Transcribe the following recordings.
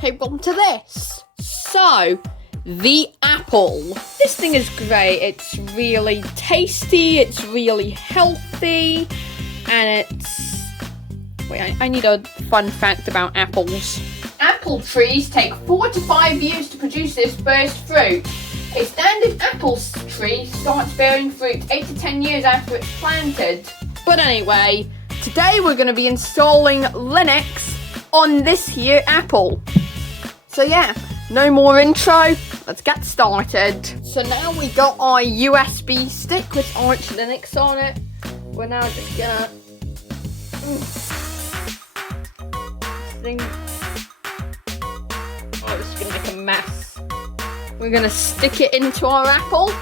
Hey, welcome to this. So, the Apple. This thing is great. It's really tasty, it's really healthy, and it's... Wait, I need a fun fact about apples. Apple trees take 4 to 5 years to produce their first fruit. A standard apple tree starts bearing fruit 8 to 10 years after it's planted. But anyway, today we're going to be installing Linux on this here Apple. So yeah, no more intro, let's get started. So now we got our USB stick with Arch Linux on it. We're now just gonna... Oh, this is gonna make a mess. We're gonna stick it into our Apple.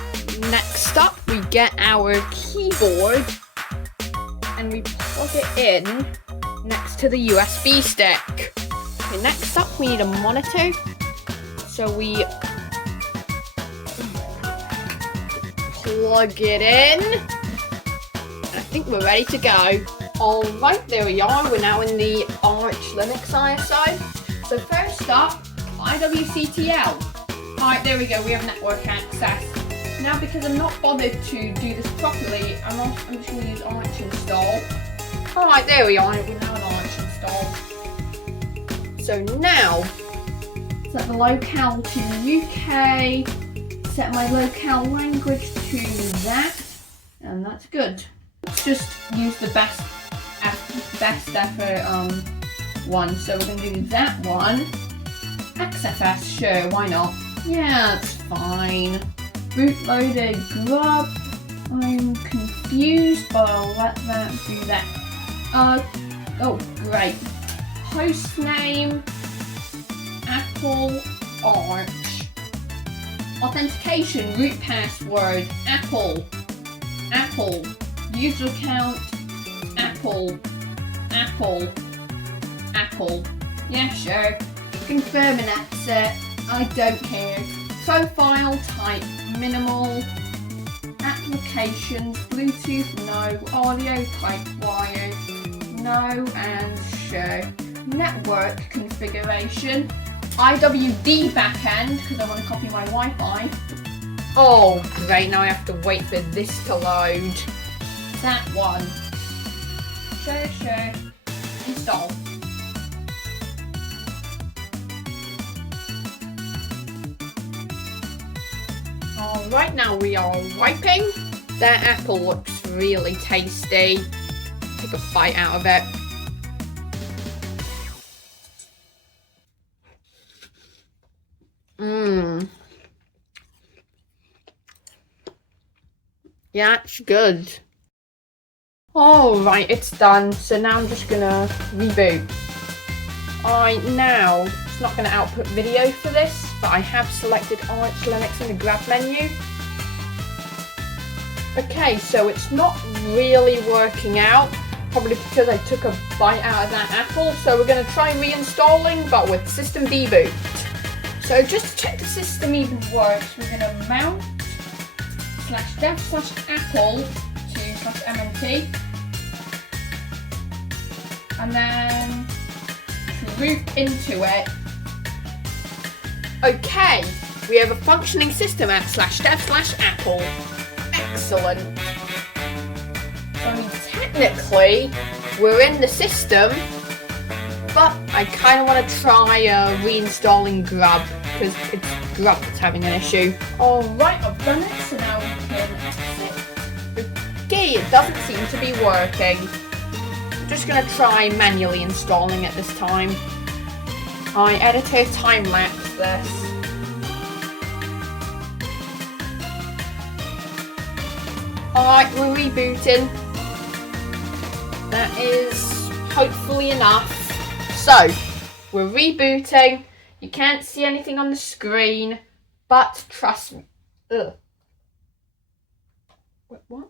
Next up, we get our keyboard and we plug it in next to the USB stick. Okay, next up, we need a monitor. So we plug it in. I think we're ready to go. Alright, there we are. We're now in the Arch Linux ISO. So first up, IWCTL. Alright, there we go. We have network access. Now, because I'm not bothered to do this properly, I'm just going to use Arch install. Alright, there we are. We're now in Arch install. So now, set the locale to UK, set my locale language to that, and that's good. Let's just use the best effort one. So we're going to do that one. XFS, sure, why not? Yeah, that's fine. Bootloader grub. I'm confused, but I'll let that do that. Oh, great. Hostname, Apple Arch. Authentication, root password, Apple. User account, Apple. Yeah, sure. Confirm and exit. I don't care. Profile type, minimal. Applications, Bluetooth, no. Audio type, wired, no, and sure. Network configuration, IWD backend, because I want to copy my Wi-Fi. Oh, great, now I have to wait for this to load. That one. Sure. Install. Alright, now we are wiping. That apple looks really tasty. Take a bite out of it. Yeah, it's good. Alright, it's done. So now I'm just gonna reboot. Alright, now it's not gonna output video for this, but I have selected Arch Linux in the grab menu. Okay, so it's not really working out, probably because I took a bite out of that apple. So we're gonna try reinstalling, but with system deboot. So just to check the system even works, we're going to mount /dev/apple to /mnt, and then root into it. Okay, we have a functioning system at /dev/apple. Excellent. So I mean, technically, we're in the system, but I kind of want to try reinstalling grub, because it's grub that's having an issue. Alright, I've done it, so now we can exit. Okay, it doesn't seem to be working. I'm just going to try manually installing it this time. Editor time-lapse this. Alright, we're rebooting. That is hopefully enough. So, we're rebooting. You can't see anything on the screen, but trust me. Ugh. What?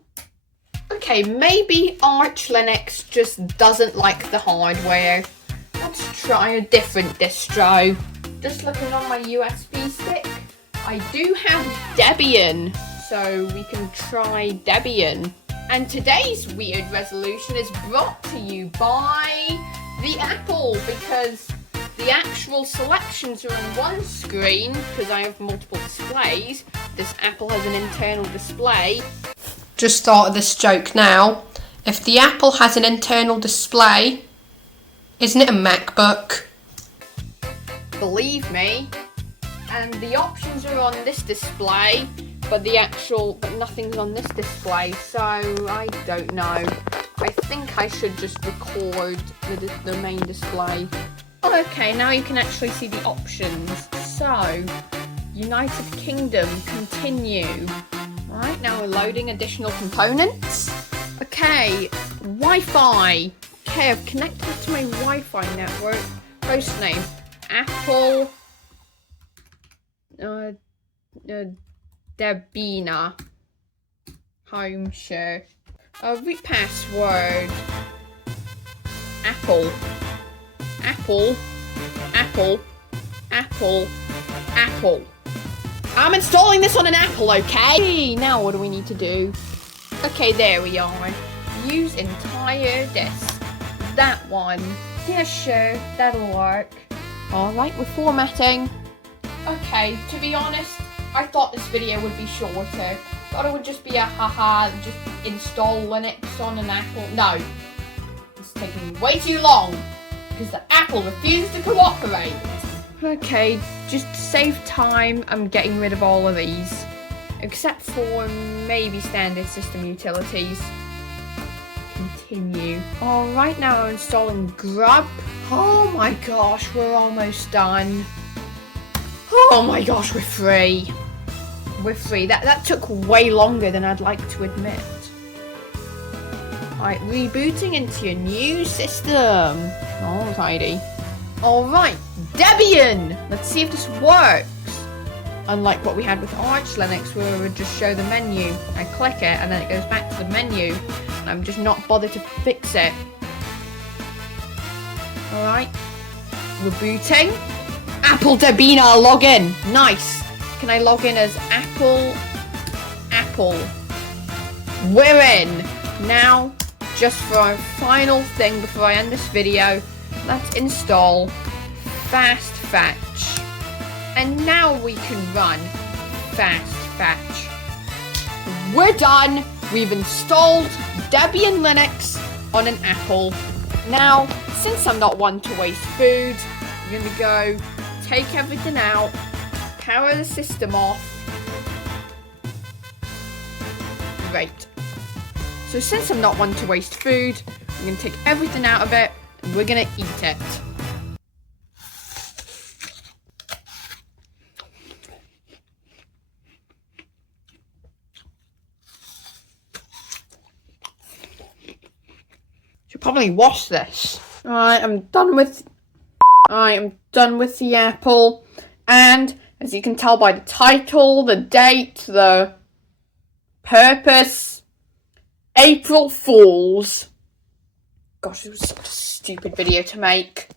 Okay, maybe Arch Linux just doesn't like the hardware. Let's try a different distro. Just looking on my USB stick, I do have Debian, so we can try Debian. And today's weird resolution is brought to you by the Apple, because the actual selections are on one screen, because I have multiple displays, this Apple has an internal display. Just thought of this joke now. If the Apple has an internal display, isn't it a MacBook? Believe me. And the options are on this display, but nothing's on this display, so I don't know. I think I should just record the main display. Okay, now you can actually see the options. So, United Kingdom, continue. Right, now we're loading additional components. Okay, Wi-Fi. Okay, I've connected it to my Wi-Fi network. Hostname, Apple Debina. Home share. Root password. Apple. I'm installing this on an Apple, okay? Now what do we need to do? Okay, there we are. Use entire disk. That one. Yeah, sure, that'll work. Alright, we're formatting. Okay, to be honest, I thought this video would be shorter. Thought it would just be a haha, just install Linux on an Apple. No, it's taking way too long because the Apple refuses to cooperate. Okay, just to save time, I'm getting rid of all of these, except for maybe standard system utilities. Continue. Alright, now I'm installing Grub. Oh my gosh, we're almost done. Oh my gosh, we're free. We're free. That took way longer than I'd like to admit. Alright, rebooting into your new system. Alrighty. Alright, Debian! Let's see if this works. Unlike what we had with Arch Linux, where we would just show the menu. I click it and then it goes back to the menu. And I'm just not bothered to fix it. Alright. Rebooting. Apple Debina login. Nice. Can I log in as Apple? We're in. Now, just for our final thing before I end this video, let's install Fast Fetch. And now we can run Fast Fetch. We're done. We've installed Debian Linux on an Apple. Now, since I'm not one to waste food, I'm going to go take everything out, power the system off. Great. So since I'm not one to waste food, I'm going to take everything out of it and we're going to eat it. Should probably wash this. Alright, I'm done with the Apple, and as you can tell by the title, the date, the purpose, April Fools. Gosh, it was such a stupid video to make.